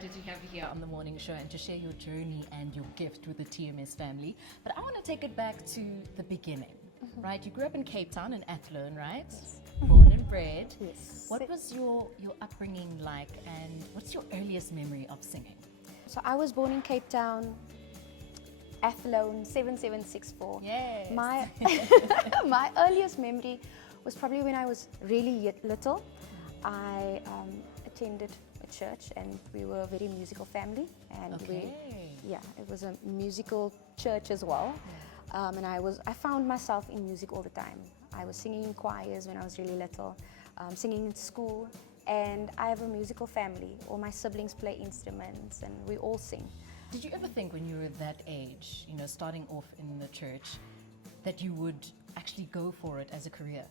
excited to have you here on the morning show and to share your journey and your gift with the TMS family. But I want to take it back to the beginning, right? You grew up in Cape Town in Athlone, right? Yes. Born and bred. Yes. What was your upbringing like, and what's your earliest memory of singing? So I was born in Cape Town, Athlone 7764. Yes. My my earliest memory was probably when I was really little. I attended a church, and we were a very musical family, and it was a musical church as well. And I found myself in music all the time. I was singing in choirs when I was really little, singing in school, and I have a musical family. All my siblings play instruments, and we all sing. Did you ever think when you were that age, you know, starting off in the church, that you would actually go for it as a career?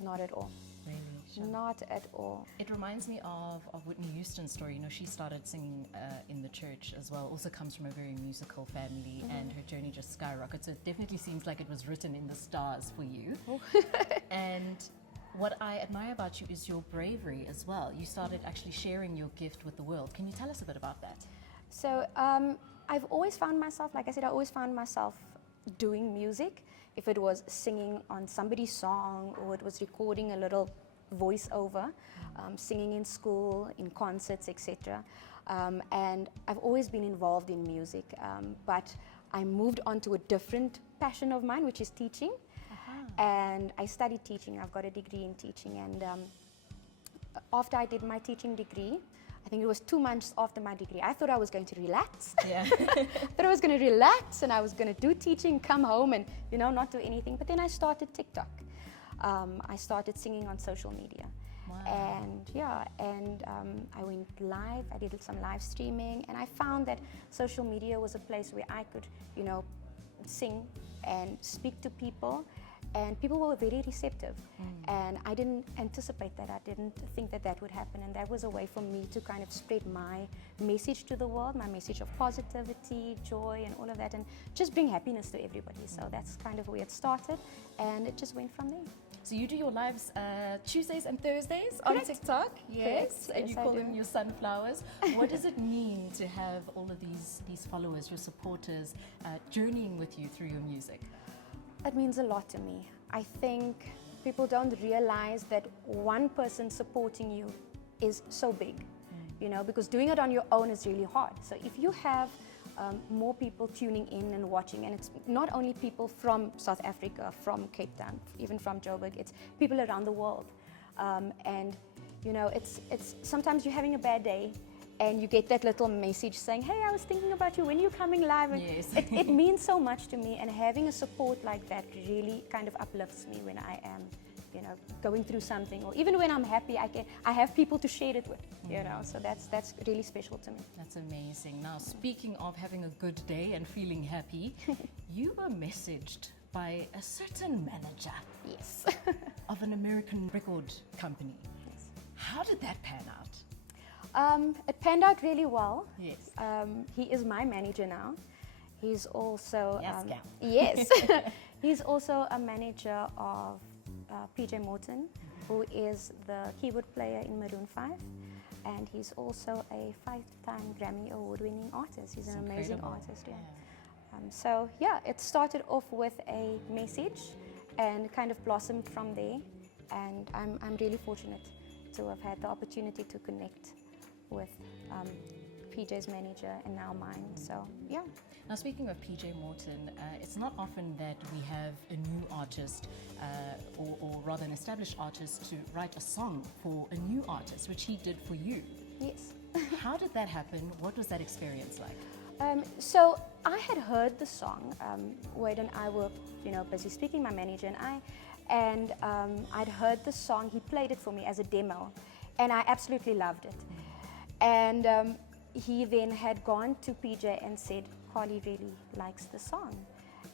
Not at all. Really? Sure. Not at all. It reminds me of Whitney Houston's story. You know, she started singing in the church as well. Also comes from a very musical family, and her journey just skyrocketed. So it definitely seems like it was written in the stars for you. And what I admire about you is your bravery as well. You started actually sharing your gift with the world. Can you tell us a bit about that? So I've always found myself, like I said, I always found myself doing music. If it was singing on somebody's song, or it was recording a little voiceover, singing in school, in concerts, etc. And I've always been involved in music, but I moved on to a different passion of mine, which is teaching. And I studied teaching. I've got a degree in teaching, and after I did my teaching degree, I think it was 2 months after my degree, I thought I was going to relax. Yeah. Thought I was going to relax, and I was going to do teaching, come home and, you know, not do anything. But then I started TikTok. I started singing on social media. Wow. And I went live. I did some live streaming, and I found that social media was a place where I could, you know, sing and speak to people. And people were very receptive, and I didn't anticipate that. I didn't think that that would happen, and that was a way for me to kind of spread my message to the world, my message of positivity, joy, and all of that, and just bring happiness to everybody. So that's kind of where it started, and it just went from there. So you do your lives Tuesdays and Thursdays on TikTok? Yes. Correct. And you Yes, call I them do. your sunflowers. What does it mean to have all of these followers, your supporters, journeying with you through your music? It means a lot to me. I think people don't realize that one person supporting you is so big, you know, because doing it on your own is really hard. So if you have more people tuning in and watching, and it's not only people from South Africa, from Cape Town, even from Joburg, it's people around the world. And, you know, it's sometimes you're having a bad day, and you get that little message saying, hey, I was thinking about you, when you're coming live. And Yes. it means so much to me, and having a support like that really kind of uplifts me when I am, you know, going through something, or even when I'm happy, I have people to share it with, you know, so that's really special to me. That's amazing. Now, speaking of having a good day and feeling happy, you were messaged by a certain manager Yes. of an American record company. Yes. How did that pan out? It panned out really well. Yes. He is my manager now. He's also Yes, gal. yes. He's also a manager of PJ Morton, who is the keyboard player in Maroon 5, and he's also a 5-time Grammy Award-winning artist. He's an amazing artist. Yeah. So yeah, it started off with a message, and kind of blossomed from there. And I'm really fortunate to have had the opportunity to connect with PJ's manager and now mine. So yeah. Now, speaking of PJ Morton, it's not often that we have a new artist, or rather an established artist, to write a song for a new artist, which he did for you. Yes. How did that happen? What was that experience like? So I had heard the song. Wade and I were, you know, busy speaking, my manager and I, and I'd heard the song. He played it for me as a demo, and I absolutely loved it. And he then had gone to PJ and said, Carly really likes the song.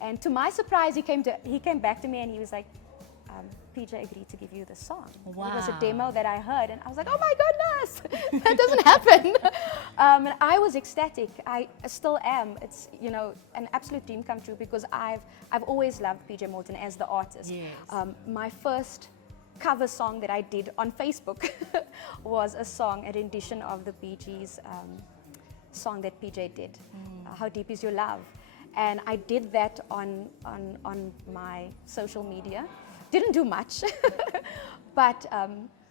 And to my surprise, he came back to me and he was like, PJ agreed to give you the song. Wow. It was a demo that I heard, and I was like, oh my goodness, that doesn't happen. And I was ecstatic. I still am. It's, you know, an absolute dream come true, because I've always loved PJ Morton as the artist. Yes. My first cover song that I did on Facebook was a song, a rendition of the Bee Gees' song that PJ did, How Deep Is Your Love. And I did that on my social media. Didn't do much, but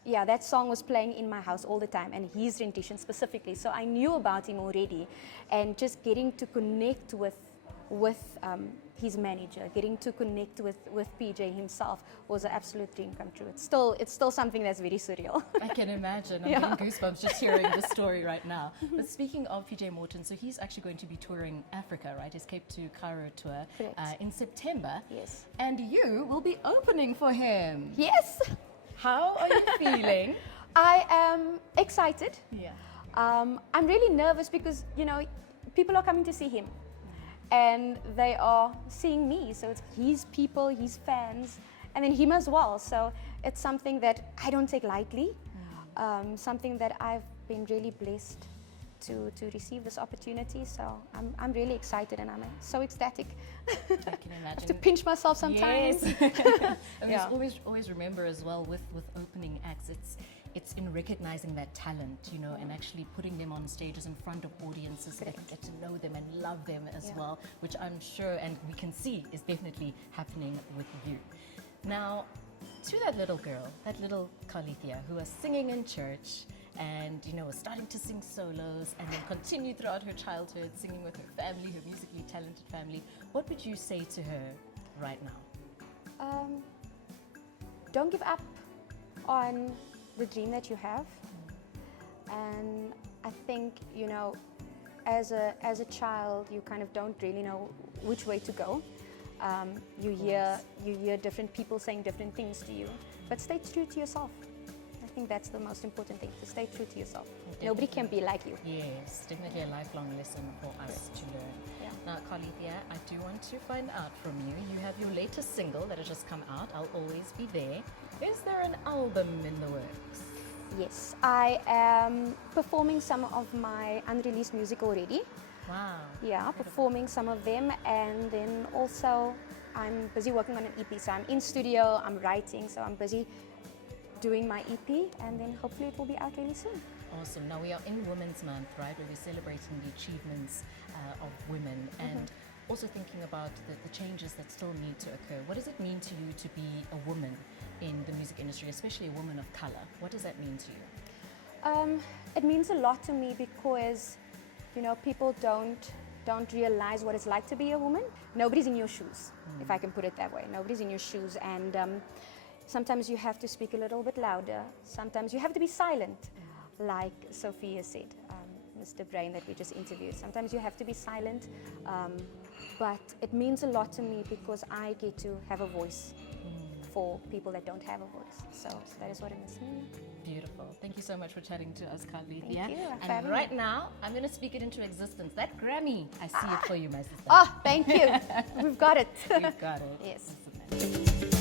yeah, that song was playing in my house all the time, and his rendition specifically. So I knew about him already, and just getting to connect with his manager, getting to connect with PJ himself was an absolute dream come true. It's still something that's very surreal. I can imagine. I'm getting goosebumps just hearing the story right now. But speaking of PJ Morton, so he's actually going to be touring Africa, right? His Cape to Cairo tour in September. Yes. And you will be opening for him. Yes. How are you feeling? I am excited. Yeah. I'm really nervous because, people are coming to see him. And they are seeing me, so it's his people, his fans, and then him as well. So it's something that I don't take lightly, something that I've been really blessed to receive this opportunity. So I'm really excited, and I'm so ecstatic. I can imagine. I have to pinch myself sometimes. Yes. And just always remember as well with opening acts, it's in recognizing that talent, and actually putting them on stages in front of audiences so they can get to know them and love them as well, which I'm sure and we can see is definitely happening with you. Now, to that little girl, that little Carletheia, who was singing in church and, was starting to sing solos and then continued throughout her childhood singing with her family, her musically talented family, what would you say to her right now? Don't give up on the dream that you have, and I think as a child you kind of don't really know which way to go. You hear different people saying different things to you, but stay true to yourself. I think that's the most important thing, to stay true to yourself. Definitely. Nobody can be like you. Yes, definitely a lifelong lesson for us to learn. Yeah. Now, Carletheia, I do want to find out from you. You have your latest single that has just come out, I'll Always Be There. Is there an album in the works? Yes, I am performing some of my unreleased music already. Wow. Yeah, performing some of them, and then also I'm busy working on an EP. So I'm in studio, I'm writing, so I'm busy doing my EP, and then hopefully it will be out really soon. Awesome. Now we are in Women's Month, right, where we're celebrating the achievements of women and also thinking about the changes that still need to occur. What does it mean to you to be a woman in the music industry, especially a woman of color? What does that mean to you? It means a lot to me because, people don't realize what it's like to be a woman. Nobody's in your shoes, if I can put it that way. Nobody's in your shoes, and sometimes you have to speak a little bit louder. Sometimes you have to be silent, like Sophia said, Mr. Brain that we just interviewed. Sometimes you have to be silent, but it means a lot to me because I get to have a voice for people that don't have a voice. So that is what it means to me. Beautiful. Thank you so much for chatting to us, Carletheia. Thank you. And right now, I'm going to speak it into existence. That Grammy, I see it for you, my sister. Oh, thank you. We've got it. We've got it. Yes. Awesome.